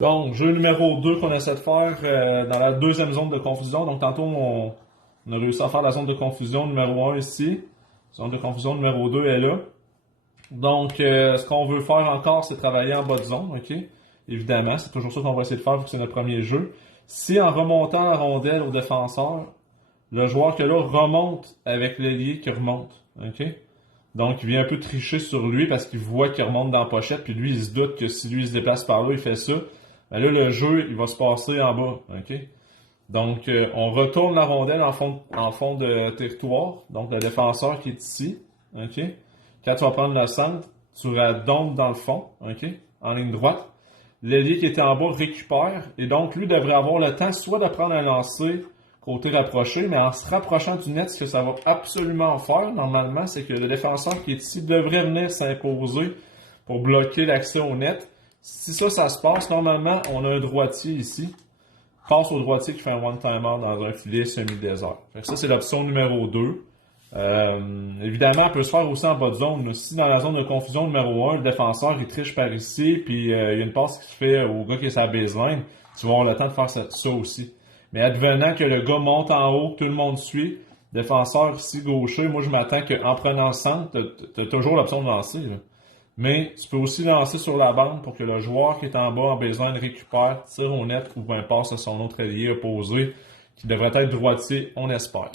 Donc, jeu numéro 2 qu'on essaie de faire dans la deuxième zone de confusion. Donc, tantôt, on a réussi à faire la zone de confusion numéro 1 ici. Zone de confusion numéro 2 est là. Donc, ce qu'on veut faire encore, c'est travailler en bas de zone, OK? Évidemment, c'est toujours ça qu'on va essayer de faire vu que c'est notre premier jeu. Si en remontant la rondelle au défenseur, le joueur que là remonte avec l'ailier qui remonte, OK? Donc, il vient un peu tricher sur lui parce qu'il voit qu'il remonte dans la pochette, puis lui, il se doute que si lui il se déplace par là, il fait ça. Ben là, le jeu, il va se passer en bas, OK? Donc, on retourne la rondelle en fond de territoire. Donc, le défenseur qui est ici, OK? Quand tu vas prendre le centre, tu radompes dans le fond, OK? En ligne droite. L'ailier qui était en bas récupère, et donc, lui devrait avoir le temps soit de prendre un lancer côté rapproché, mais en se rapprochant du net, ce que ça va absolument faire, normalement, c'est que le défenseur qui est ici devrait venir s'imposer pour bloquer l'accès au net. Si ça se passe, normalement, on a un droitier ici. Passe au droitier qui fait un one-timer dans un filet semi-désert. Fait que ça, c'est l'option numéro 2. Évidemment, elle peut se faire aussi en bas de zone. Si dans la zone de confusion numéro 1, le défenseur il triche par ici, puis il y a une passe qui se fait au gars qui est sa baseline, tu vas avoir le temps de faire ça aussi. Mais advenant que le gars monte en haut, que tout le monde suit, défenseur ici gaucher, moi je m'attends qu'en prenant le centre, tu as toujours l'option de lancer. Là. Mais tu peux aussi lancer sur la bande pour que le joueur qui est en bas en besoin récupère, tire au net ou un passe à son autre allié opposé, qui devrait être droitier, on espère.